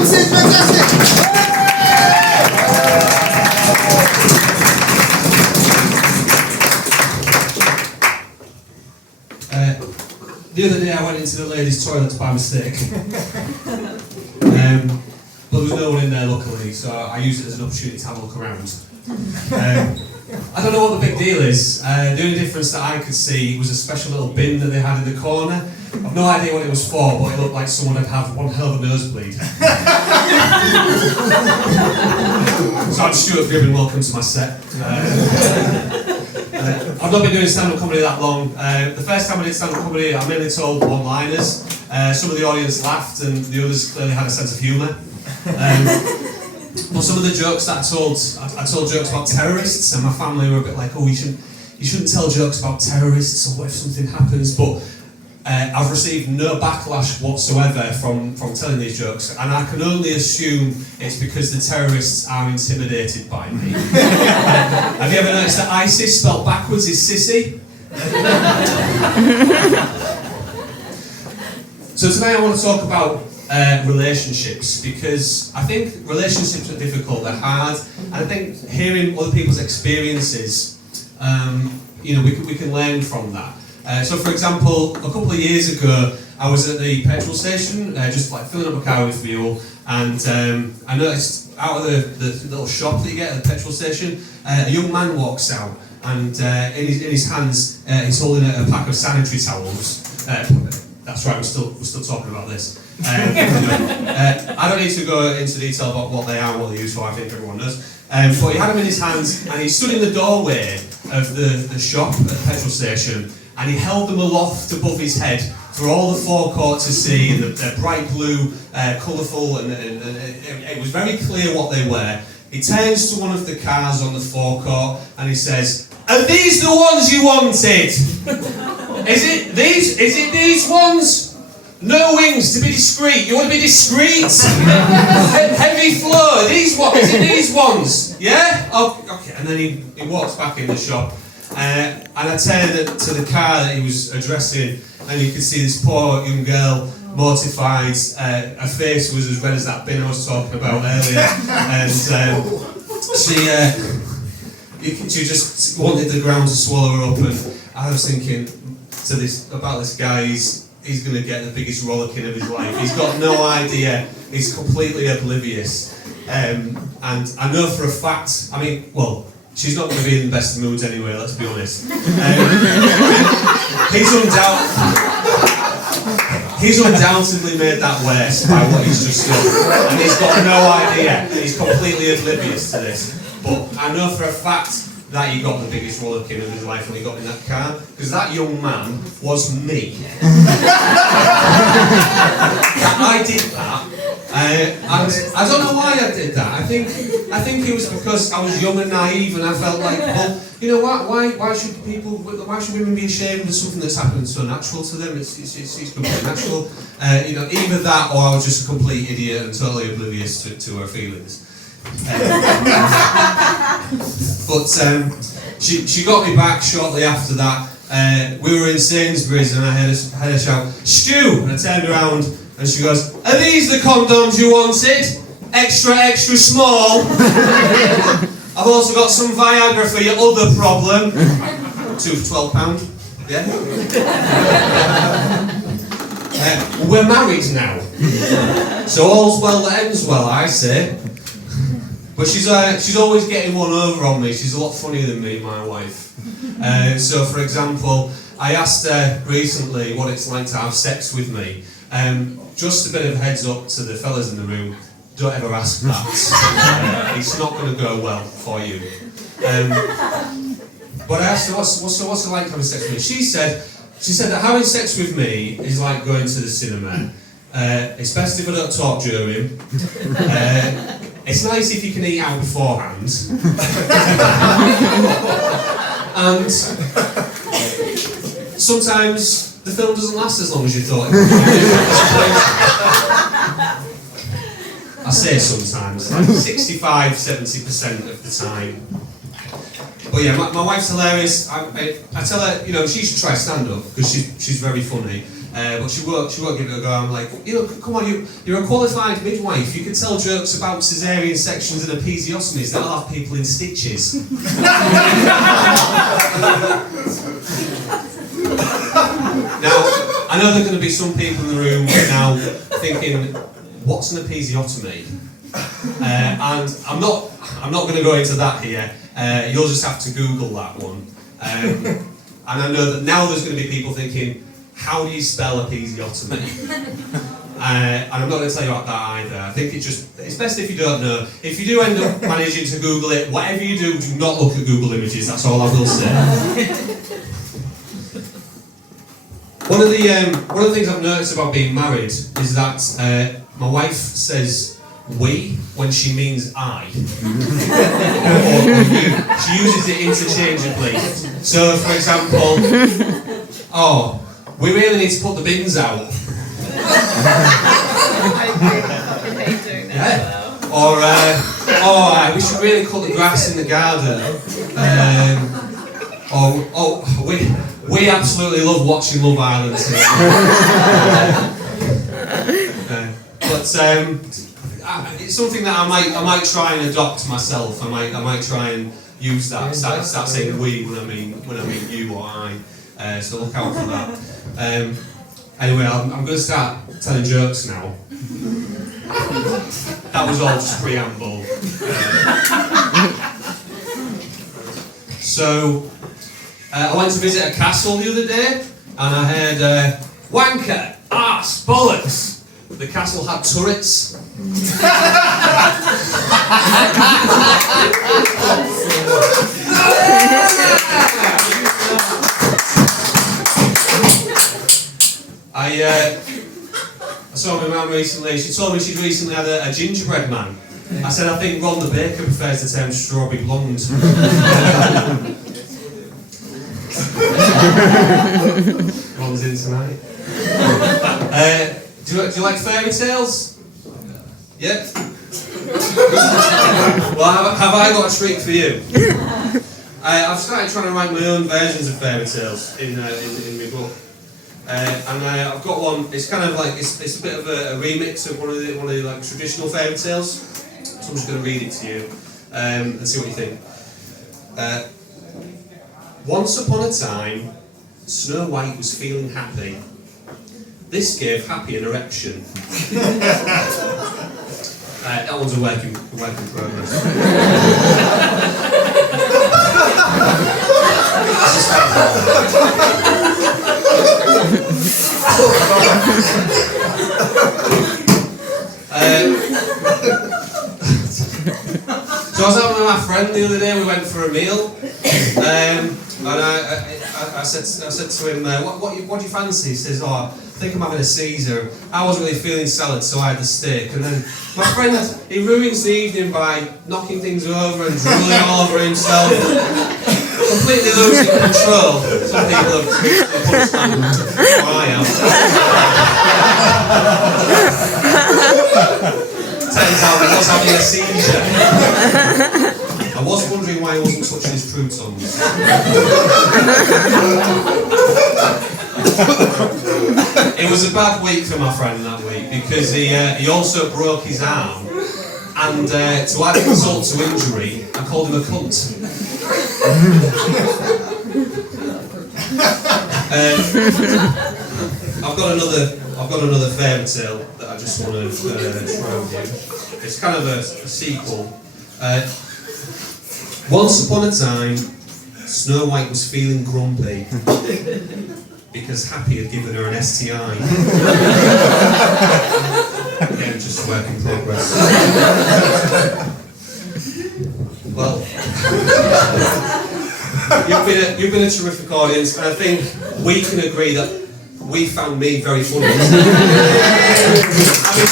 It's fantastic! The other day I went into the ladies' toilet by mistake. But there was no one in there luckily, so I used it as an opportunity to have a look around. I don't know what the big deal is. The only difference that I could see was a special little bin that they had in the corner. I've no idea what it was for, but it looked like someone had had one hell of a nosebleed. So I'm Stuart Gribbin, welcome to my set. I've not been doing stand-up comedy that long. The first time I did stand-up comedy, I mainly told one-liners. Some of the audience laughed, and the others clearly had a sense of humour. But some of the jokes that I told jokes about terrorists, and my family were a bit like, oh, you shouldn't tell jokes about terrorists, or what if something happens? But I've received no backlash whatsoever from telling these jokes, and I can only assume it's because the terrorists are intimidated by me. Have you ever noticed that ISIS spelled backwards is sissy? So today I want to talk about relationships, because I think relationships are difficult, they're hard, and I think hearing other people's experiences, we can learn from that. So for example, a couple of years ago, I was at the petrol station, just like filling up a car with fuel, and I noticed out of the little shop that you get at the petrol station, a young man walks out, and in his hands, he's holding a pack of sanitary towels. That's right, we're still talking about this. I don't need to go into detail about what they are and what they're used for, I think everyone knows. But he had them in his hands, and he stood in the doorway of the shop at the petrol station, and he held them aloft above his head for all the forecourt to see, and they're bright blue, colourful, and it was very clear what they were. He turns to one of the cars on the forecourt, and he says, "Are these the ones you wanted? Is it these ones? No wings, to be discreet. You want to be discreet? Heavy flow. These ones? Is it these ones? Yeah? Oh, okay." And then he walks back in the shop, and I turned to the car that he was addressing, and you could see this poor young girl, mortified. Her face was as red as that bin I was talking about earlier, and she just wanted the ground to swallow her up. And I was thinking about this guy. He's going to get the biggest rollicking of his life. He's got no idea. He's completely oblivious. And I know for a fact, she's not going to be in the best of moods anyway, let's be honest. He's undoubtedly made that worse by what he's just done. And he's got no idea. He's completely oblivious to this. But I know for a fact that he got the biggest rollicking of his life when he got in that car, because that young man was me. I did that, and I don't know why I did that. I think it was because I was young and naive, and I felt like, well, you know what? Why should women be ashamed of something that's happened so natural to them? It's completely natural. Either that, or I was just a complete idiot and totally oblivious to her feelings. But she got me back shortly after that. We were in Sainsbury's, and I heard her shout, "Stu!" And I turned around, and she goes, "Are these the condoms you wanted? Extra, extra small. I've also got some Viagra for your other problem." 2 for £12. Yeah. We're married now, so all's well that ends well, I say. But she's always getting one over on me. She's a lot funnier than me, my wife. So, for example, I asked her recently what it's like to have sex with me. Just a bit of a heads up to the fellas in the room: don't ever ask that. It's not going to go well for you. But I asked her, what's it like having sex with me? She said that having sex with me is like going to the cinema. It's best if I don't talk during. It's nice if you can eat out beforehand. And sometimes the film doesn't last as long as you thought it would. I say sometimes, like 65-70% of the time. But yeah, my wife's hilarious. I tell her, she should try stand-up, because she's very funny. but she won't give it a go. I'm like, come on, you're a qualified midwife. You can tell jokes about caesarean sections and episiotomies that'll have people in stitches. Now, I know there are going to be some people in the room now thinking, what's an episiotomy? And I'm not going to go into that here. You'll just have to Google that one. And I know that now there's going to be people thinking, how do you spell episiotomy? And I'm not going to tell you about that either. I think it's best if you don't know. If you do end up managing to Google it, whatever you do not look at Google Images. That's all I will say. One of the things I've noticed about being married is that my wife says "we" when she means "I," or "you." She uses it interchangeably. So, for example, "Oh, we really need to put the bins out." I hate doing that. Yeah. Or "Oh, we should really cut the grass in the garden." We absolutely love watching Love Island today. But it's something that I might try and adopt myself. I might try and use that. Start saying "we" when I mean you or I. So look out for that. Anyway, I'm going to start telling jokes now. That was all just preamble. So. I went to visit a castle the other day, and I heard wanker, arse, bollocks. The castle had turrets. I saw my mum recently. She told me she'd recently had a gingerbread man. I said, I think Ron the Baker prefers the term strawberry blonde. Ron's in tonight. Do you like fairy tales? Yeah? Well, have I got a treat for you? I've started trying to write my own versions of fairy tales in my book. And I've got one, it's kind of like, it's a bit of a remix of one of the like traditional fairy tales. So I'm just going to read it to you and see what you think. Once upon a time, Snow White was feeling happy. This gave Happy an erection. That one's a work in progress. So I was out with my friend the other day. We went for a meal. And I said to him, what do you fancy? He says, I think I'm having a Caesar. I wasn't really feeling salad, so I had the steak. And then my friend, he ruins the evening by knocking things over and drooling all over himself. Completely losing control. Some people have reached the punchline before I am. Turns out he was having a seizure. I was wondering why he wasn't touching his croutons. It was a bad week for my friend that week because he also broke his arm, and to add insult to injury, I called him a cunt. I've got another fairy tale that I just want to show you. It's kind of a sequel. Once upon a time, Snow White was feeling grumpy because Happy had given her an STI. Again, just work in progress. Well, you've been a terrific audience, and I think we can agree that we found me very funny. I mean,